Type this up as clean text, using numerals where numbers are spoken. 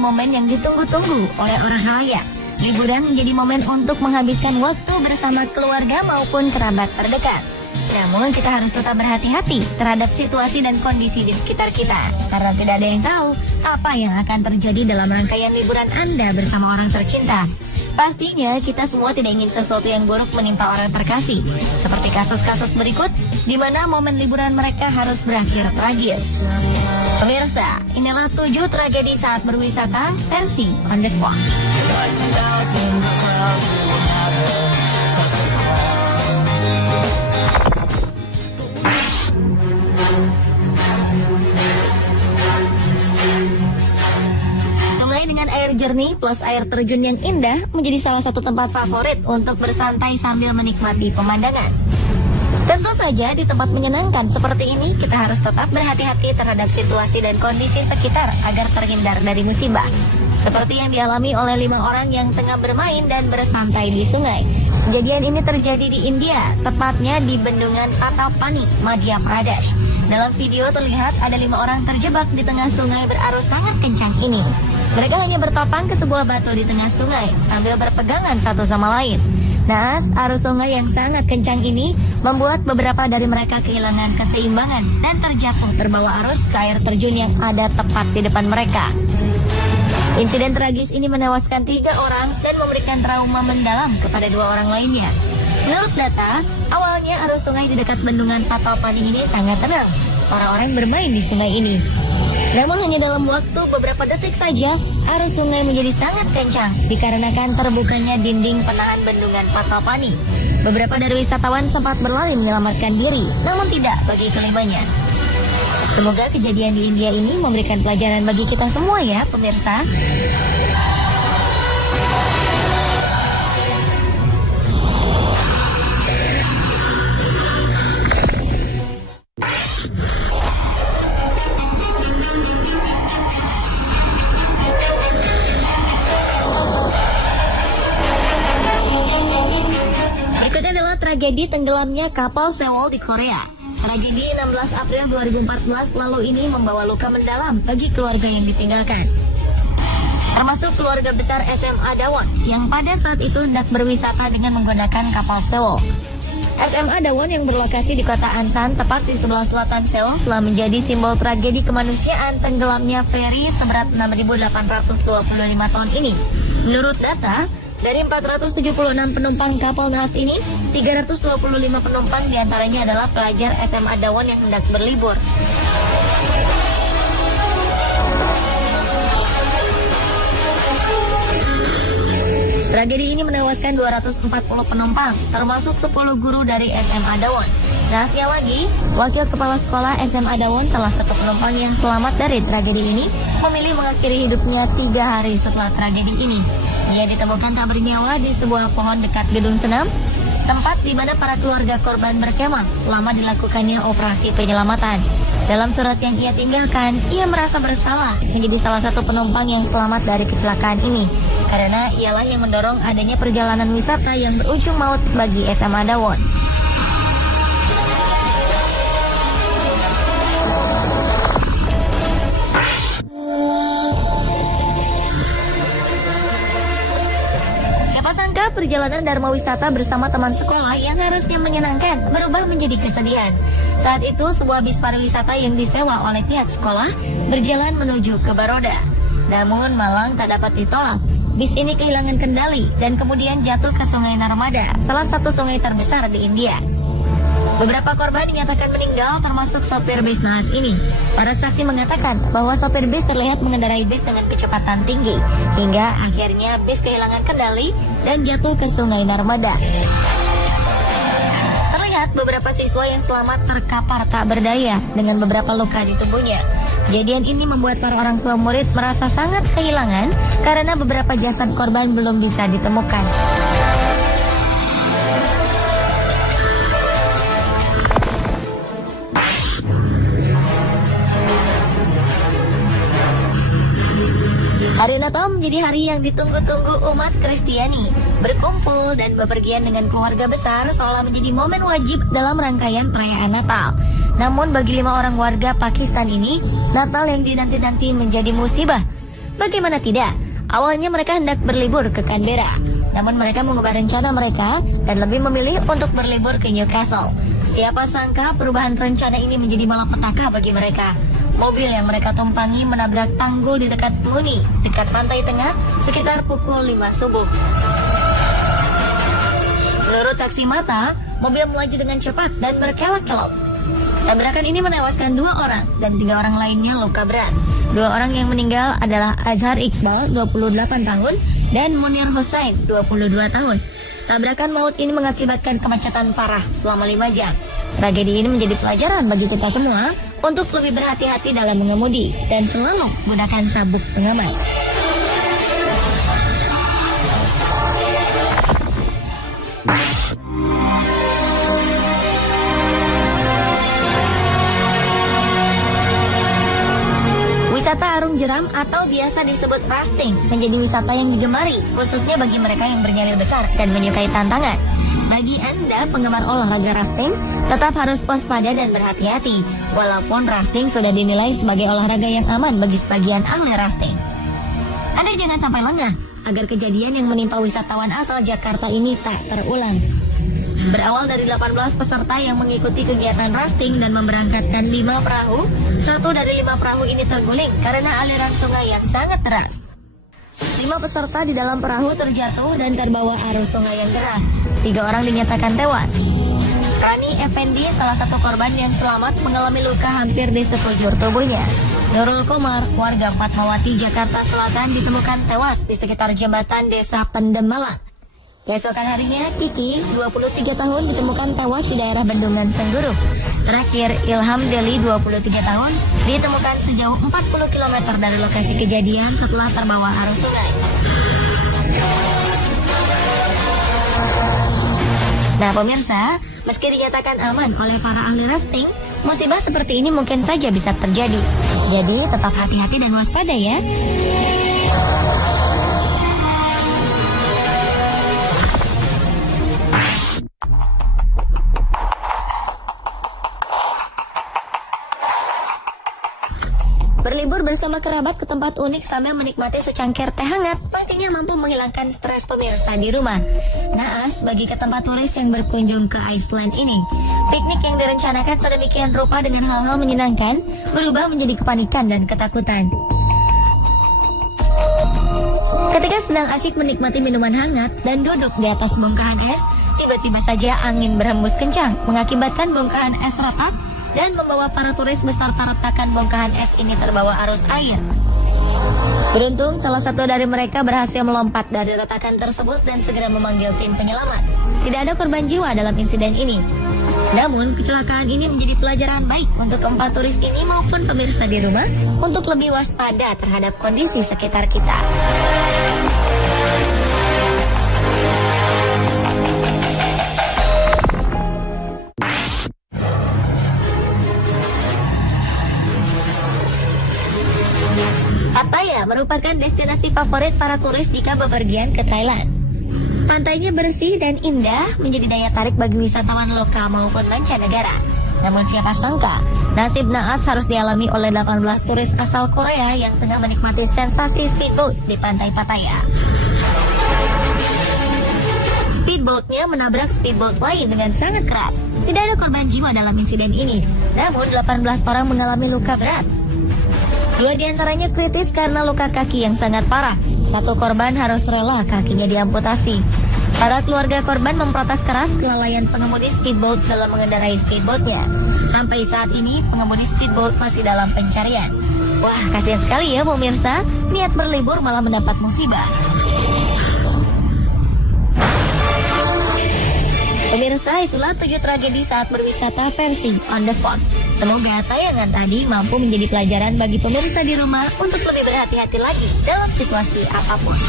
momen yang ditunggu-tunggu oleh orang halayak. Liburan menjadi momen untuk menghabiskan waktu bersama keluarga maupun kerabat terdekat. Namun kita harus tetap berhati-hati terhadap situasi dan kondisi di sekitar kita, karena tidak ada yang tahu apa yang akan terjadi dalam rangkaian liburan Anda bersama orang tercinta. Pastinya kita semua tidak ingin sesuatu yang buruk menimpa orang terkasih, seperti kasus-kasus berikut di mana momen liburan mereka harus berakhir tragis. Pemirsa, inilah 7 tragedi saat berwisata versi On The Spot. Sungai dengan air jernih plus air terjun yang indah menjadi salah satu tempat favorit untuk bersantai sambil menikmati pemandangan. Tentu saja di tempat menyenangkan seperti ini kita harus tetap berhati-hati terhadap situasi dan kondisi sekitar agar terhindar dari musibah. Seperti yang dialami oleh 5 orang yang tengah bermain dan bersantai di sungai. Kejadian ini terjadi di India, tepatnya di bendungan Tatapani, Madhya Pradesh. Dalam video terlihat ada 5 orang terjebak di tengah sungai berarus sangat kencang ini. Mereka hanya bertopang ke sebuah batu di tengah sungai sambil berpegangan satu sama lain. Naas, arus sungai yang sangat kencang ini membuat beberapa dari mereka kehilangan keseimbangan dan terjatuh terbawa arus ke air terjun yang ada tepat di depan mereka. Insiden tragis ini menewaskan 3 orang dan memberikan trauma mendalam kepada 2 orang lainnya. Menurut data, awalnya arus sungai di dekat bendungan Tatapani ini sangat tenang. Orang-orang bermain di sungai ini. Namun hanya dalam waktu beberapa detik saja, arus sungai menjadi sangat kencang dikarenakan terbukanya dinding penahan bendungan Tatapani. Beberapa dari wisatawan sempat berlari menyelamatkan diri, namun tidak bagi kelimanya. Semoga kejadian di India ini memberikan pelajaran bagi kita semua ya, pemirsa. Berikutnya adalah tragedi tenggelamnya kapal Sewol di Korea. Tragedi 16 April 2014 lalu ini membawa luka mendalam bagi keluarga yang ditinggalkan, termasuk keluarga besar SMA Dawon yang pada saat itu hendak berwisata dengan menggunakan kapal Sewol. SMA Dawon yang berlokasi di kota Ansan, tepat di sebelah selatan Seoul, telah menjadi simbol tragedi kemanusiaan tenggelamnya feri seberat 6.825 ton ini. Menurut data, dari 476 penumpang kapal naas ini, 325 penumpang diantaranya adalah pelajar SMA Dawon yang hendak berlibur. Tragedi ini menewaskan 240 penumpang, termasuk 10 guru dari SMA Dawon. Naasnya lagi, wakil kepala sekolah SMA Dawon, salah satu penumpang yang selamat dari tragedi ini, memilih mengakhiri hidupnya 3 hari setelah tragedi ini. Ia ditemukan tak bernyawa di sebuah pohon dekat gedung senam, tempat di mana para keluarga korban berkemah selama dilakukannya operasi penyelamatan. Dalam surat yang ia tinggalkan, ia merasa bersalah menjadi salah satu penumpang yang selamat dari kecelakaan ini, karena ialah yang mendorong adanya perjalanan wisata yang berujung maut bagi SMA Dawon. Sangka perjalanan Dharma Wisata bersama teman sekolah yang harusnya menyenangkan berubah menjadi kesedihan. Saat itu sebuah bis pariwisata yang disewa oleh pihak sekolah berjalan menuju ke Baroda. Namun malang tak dapat ditolak. Bis ini kehilangan kendali dan kemudian jatuh ke Sungai Narmada, salah satu sungai terbesar di India. Beberapa korban dinyatakan meninggal, termasuk sopir bis naas ini. Para saksi mengatakan bahwa sopir bis terlihat mengendarai bis dengan kecepatan tinggi, hingga akhirnya bis kehilangan kendali dan jatuh ke Sungai Narmada. Terlihat beberapa siswa yang selamat terkapar tak berdaya dengan beberapa luka di tubuhnya. Kejadian ini membuat para orang tua murid merasa sangat kehilangan karena beberapa jasad korban belum bisa ditemukan. Hari Natal menjadi hari yang ditunggu-tunggu umat Kristiani. Berkumpul dan bepergian dengan keluarga besar seolah menjadi momen wajib dalam rangkaian perayaan Natal. Namun bagi 5 orang warga Pakistan ini, Natal yang dinanti-nanti menjadi musibah. Bagaimana tidak? Awalnya mereka hendak berlibur ke Canberra, namun mereka mengubah rencana mereka dan lebih memilih untuk berlibur ke Newcastle. Siapa sangka perubahan rencana ini menjadi malapetaka bagi mereka. Mobil yang mereka tumpangi menabrak tanggul di dekat Moonee, dekat pantai tengah, sekitar pukul 5 subuh. Menurut saksi mata, mobil melaju dengan cepat dan berkelok-kelok. Tabrakan ini menewaskan 2 orang dan 3 orang lainnya luka berat. 2 orang yang meninggal adalah Azhar Iqbal, 28 tahun, dan Munir Hussein, 22 tahun. Tabrakan maut ini mengakibatkan kemacetan parah selama 5 jam. Tragedi ini menjadi pelajaran bagi kita semua untuk lebih berhati-hati dalam mengemudi dan selalu gunakan sabuk pengaman. Wisata arung jeram atau biasa disebut rafting menjadi wisata yang digemari, khususnya bagi mereka yang bernyali besar dan menyukai tantangan. Bagi Anda penggemar olahraga rafting, tetap harus waspada dan berhati-hati, walaupun rafting sudah dinilai sebagai olahraga yang aman bagi sebagian ahli rafting. Anda jangan sampai lengah agar kejadian yang menimpa wisatawan asal Jakarta ini tak terulang. Berawal dari 18 peserta yang mengikuti kegiatan rafting dan memberangkatkan 5 perahu, 1 dari 5 perahu ini terguling karena aliran sungai yang sangat deras. 5 peserta di dalam perahu terjatuh dan terbawa arus sungai yang deras. 3 orang dinyatakan tewas. Rani Effendi, salah satu korban yang selamat, mengalami luka hampir di sekujur tubuhnya. Nurul Komar, warga Fatmawati, Jakarta Selatan, ditemukan tewas di sekitar jembatan Desa Pendem Malang. Keesokan harinya, Kiki, 23 tahun, ditemukan tewas di daerah Bendungan Sengguru. Terakhir, Ilham Deli, 23 tahun, ditemukan sejauh 40 km dari lokasi kejadian setelah terbawa arus sungai. Nah pemirsa, meski dinyatakan aman oleh para ahli rafting, musibah seperti ini mungkin saja bisa terjadi. Jadi tetap hati-hati dan waspada ya. Berlibur bersama kerabat ke tempat unik sambil menikmati secangkir teh hangat pastinya mampu menghilangkan stres pemirsa di rumah. Naas bagi ke tempat turis yang berkunjung ke Iceland ini. Piknik yang direncanakan sedemikian rupa dengan hal-hal menyenangkan berubah menjadi kepanikan dan ketakutan. Ketika sedang asyik menikmati minuman hangat dan duduk di atas bongkahan es, tiba-tiba saja angin berhembus kencang mengakibatkan bongkahan es retak dan membawa para turis beserta retakan bongkahan es ini terbawa arus air. Beruntung, salah satu dari mereka berhasil melompat dari retakan tersebut dan segera memanggil tim penyelamat. Tidak ada korban jiwa dalam insiden ini. Namun, kecelakaan ini menjadi pelajaran baik untuk keempat turis ini maupun pemirsa di rumah untuk lebih waspada terhadap kondisi sekitar kita. Pattaya merupakan destinasi favorit para turis jika bepergian ke Thailand. Pantainya bersih dan indah menjadi daya tarik bagi wisatawan lokal maupun mancanegara. Namun siapa sangka, nasib naas harus dialami oleh 18 turis asal Korea yang tengah menikmati sensasi speedboat di pantai Pattaya. Speedboatnya menabrak speedboat lain dengan sangat keras. Tidak ada korban jiwa dalam insiden ini, namun 18 orang mengalami luka berat. 2 diantaranya kritis karena luka kaki yang sangat parah. 1 korban harus rela kakinya diamputasi. Para keluarga korban memprotes keras kelalaian pengemudi speedboat dalam mengendarai speedboatnya. Sampai saat ini, pengemudi speedboat masih dalam pencarian. Wah, kasihan sekali ya pemirsa, niat berlibur malah mendapat musibah. Pemirsa, itulah 7 tragedi saat berwisata versi on the spot. Semoga tayangan tadi mampu menjadi pelajaran bagi pemirsa di rumah untuk lebih berhati-hati lagi dalam situasi apapun.